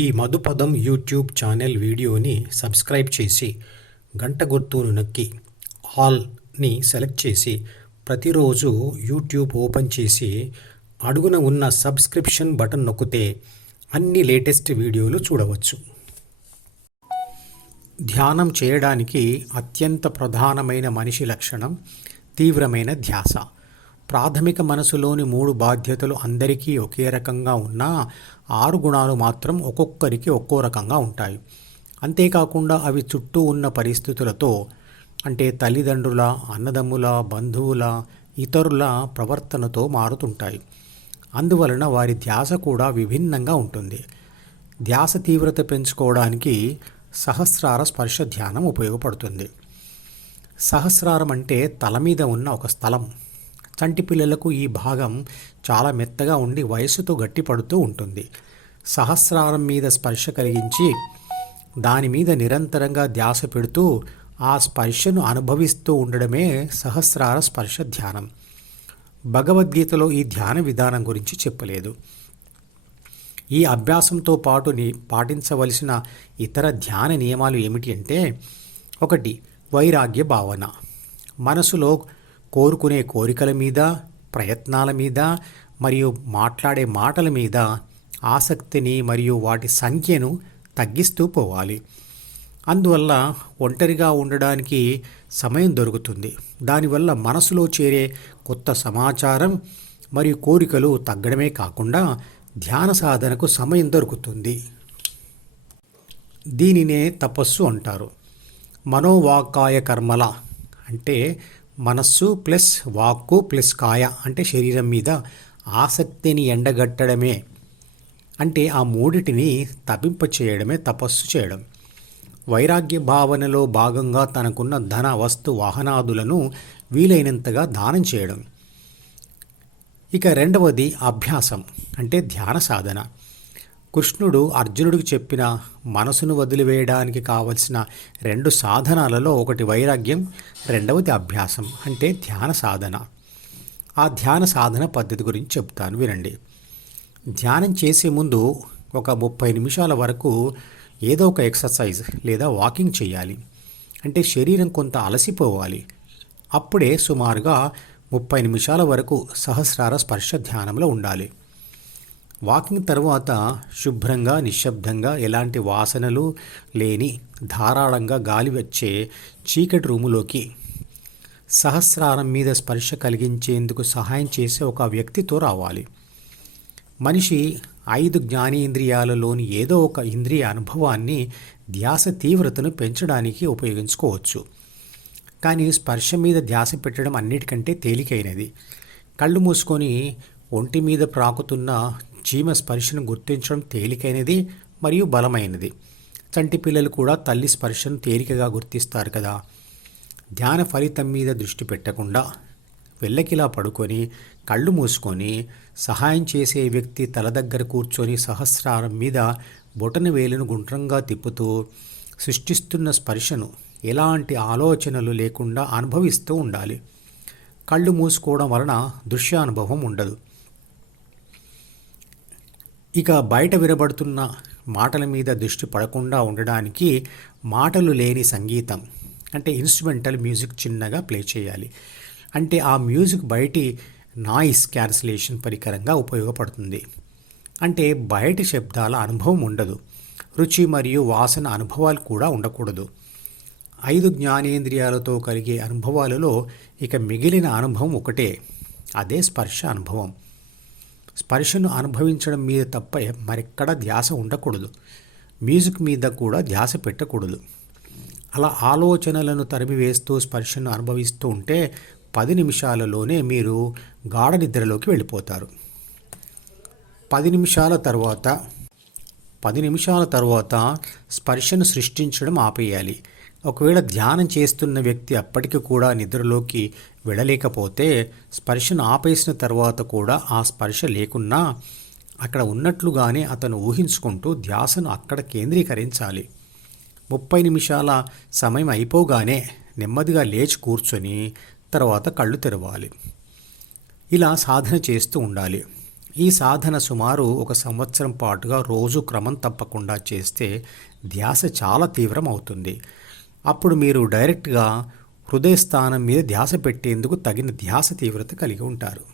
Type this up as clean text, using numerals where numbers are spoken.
ఈ మధుపదం YouTube channel వీడియోని subscribe చేసి గంట గుర్తును నొక్కి ఆల్ని సెలెక్ట్ చేసి ప్రతిరోజు యూట్యూబ్ ఓపెన్ చేసి అడుగున ఉన్న సబ్స్క్రిప్షన్ బటన్ నొక్కితే అన్ని లేటెస్ట్ వీడియోలు చూడవచ్చు. ధ్యానం చేయడానికి అత్యంత ప్రధానమైన మనిషి లక్షణం తీవ్రమైన ధ్యాస. ప్రాథమిక మనసులోని 3 బాధ్యతలు అందరికీ ఒకే రకంగా ఉన్నా 6 గుణాలు మాత్రం ఒక్కొక్కరికి ఒక్కో రకంగా ఉంటాయి. అంతేకాకుండా అవి చుట్టూ ఉన్న పరిస్థితులతో, అంటే తల్లిదండ్రుల, అన్నదమ్ముల, బంధువుల, ఇతరుల ప్రవర్తనతో మారుతుంటాయి. అందువలన వారి ధ్యాస కూడా విభిన్నంగా ఉంటుంది. ధ్యాస తీవ్రత పెంచుకోవడానికి సహస్రార స్పర్శ ధ్యానం ఉపయోగపడుతుంది. సహస్రారం అంటే తల మీద ఉన్న ఒక స్థలం. చంటి పిల్లలకు ఈ భాగం చాలా మెత్తగా ఉండి వయస్సుతో గట్టిపడుతూ ఉంటుంది. సహస్రారం మీద స్పర్శ కలిగించి దాని మీద నిరంతరంగా ధ్యాస పెడుతూ ఆ స్పర్శను అనుభవిస్తూ ఉండడమే సహస్రార స్పర్శ ధ్యానం. భగవద్గీతలో ఈ ధ్యాన విధానం గురించి చెప్పలేదు. ఈ అభ్యాసంతో పాటు పాటించవలసిన ఇతర ధ్యాన నియమాలు ఏమిటి అంటే, 1. వైరాగ్య భావన. మనసులో కోరుకునే కోరికల మీద, ప్రయత్నాల మీద మరియు మాట్లాడే మాటల మీద ఆసక్తిని మరియు వాటి సంఖ్యను తగ్గిస్తూ పోవాలి. అందువల్ల ఒంటరిగా ఉండడానికి సమయం దొరుకుతుంది. దానివల్ల మనసులో చేరే కొత్త సమాచారం మరియు కోరికలు తగ్గడమే కాకుండా ధ్యాన సాధనకు సమయం దొరుకుతుంది. దీనినే తపస్సు అంటారు. మనోవాక్కాయ కర్మల అంటే మనస్సు ప్లస్ వాక్కు ప్లస్ కాయ అంటే శరీరం మీద ఆసక్తిని ఎండగట్టడమే. అంటే ఆ మూడిటిని తపింపచేయడమే తపస్సు చేయడం. వైరాగ్య భావనలో భాగంగా తనకున్న ధన, వస్తు, వాహనాదులను వీలైనంతగా దానం చేయడం. ఇక 2వది అభ్యాసం అంటే ధ్యాన సాధన. కృష్ణుడు అర్జునుడికి చెప్పిన మనసును వదిలివేయడానికి కావలసిన 2 సాధనాలలో ఒకటి వైరాగ్యం, 2వది అభ్యాసం అంటే ధ్యాన సాధన. ఆ ధ్యాన సాధన పద్ధతి గురించి చెప్తాను, వినండి. ధ్యానం చేసే ముందు ఒక 30 నిమిషాల వరకు ఏదో ఒక ఎక్సర్సైజ్ లేదా వాకింగ్ చేయాలి. అంటే శరీరం కొంత అలసిపోవాలి. అప్పుడే సుమారుగా 30 నిమిషాల వరకు సహస్రార స్పర్శ ధ్యానంలో ఉండాలి. వాకింగ్ తర్వాత శుభ్రంగా, నిశ్శబ్దంగా, ఎలాంటి వాసనలు లేని ధారాళంగా గాలి వచ్చే చీకటి రూములోకి సహస్రారం మీద స్పర్శ కలిగించేందుకు సహాయం చేసే ఒక వ్యక్తితో రావాలి. మనిషి 5 జ్ఞానేంద్రియాలలోని ఏదో ఒక ఇంద్రియ అనుభవాన్ని ధ్యాస తీవ్రతను పెంచడానికి ఉపయోగించుకోవచ్చు. కానీ స్పర్శ మీద ధ్యాస పెట్టడం అన్నిటికంటే తేలికైనది. కళ్ళు మూసుకొని ఒంటి మీద ప్రాకుతున్న చీమ స్పర్శను గుర్తించడం తేలికైనది మరియు బలమైనది. చంటి పిల్లలు కూడా తల్లి స్పర్శను తేలికగా గుర్తిస్తారు కదా. ధ్యాన ఫలితం మీద దృష్టి పెట్టకుండా వెళ్ళకిలా పడుకొని కళ్ళు మూసుకొని సహాయం చేసే వ్యక్తి తల దగ్గర కూర్చొని సహస్రారం మీద బొటన వేలును గుండ్రంగా తిప్పుతూ సృష్టిస్తున్న స్పర్శను ఎలాంటి ఆలోచనలు లేకుండా అనుభవిస్తూ ఉండాలి. కళ్ళు మూసుకోవడం వలన దృశ్యానుభవం ఉండదు. ఇక బయట వినబడుతున్న మాటల మీద దృష్టి పడకుండా ఉండడానికి మాటలు లేని సంగీతం అంటే ఇన్స్ట్రుమెంటల్ మ్యూజిక్ చిన్నగా ప్లే చేయాలి. అంటే ఆ మ్యూజిక్ బయటి నాయిస్ క్యాన్సిలేషన్ పరికరంగా ఉపయోగపడుతుంది. అంటే బయటి శబ్దాల అనుభవం ఉండదు. రుచి మరియు వాసన అనుభవాలు కూడా ఉండకూడదు. 5 జ్ఞానేంద్రియాలతో కలిగే అనుభవాలలో ఇక మిగిలిన అనుభవం ఒకటే, అదే స్పర్శ అనుభవం. స్పర్శను అనుభవించడం మీద తప్ప మరెక్కడా ధ్యాస ఉండకూడదు. మ్యూజిక్ మీద కూడా ధ్యాస పెట్టకూడదు. అలా ఆలోచనలను తరిమివేస్తూ స్పర్శను అనుభవిస్తూ ఉంటే 10 నిమిషాలలోనే మీరు గాఢ నిద్రలోకి వెళ్ళిపోతారు. 10 నిమిషాల తర్వాత స్పర్శను సృష్టించడం ఆపేయాలి. ఒకవేళ ధ్యానం చేస్తున్న వ్యక్తి అప్పటికి కూడా నిద్రలోకి వెళ్ళలేకపోతే స్పర్శను ఆపేసిన తర్వాత కూడా ఆ స్పర్శ లేకున్నా అక్కడ ఉన్నట్లుగానే అతను ఊహించుకుంటూ ధ్యాసను అక్కడ కేంద్రీకరించాలి. 30 నిమిషాల సమయం అయిపోగానే నెమ్మదిగా లేచి కూర్చొని తర్వాత కళ్ళు తెరవాలి. ఇలా సాధన చేస్తూ ఉండాలి. ఈ సాధన సుమారు 1 సంవత్సరం పాటుగా రోజు క్రమం తప్పకుండా చేస్తే ధ్యాస చాలా తీవ్రం అవుతుంది. అప్పుడు మీరు డైరెక్ట్గా హృదయ స్థానం మీద ధ్యాస పెట్టేందుకు తగిన ధ్యాస తీవ్రత కలిగి ఉంటారు.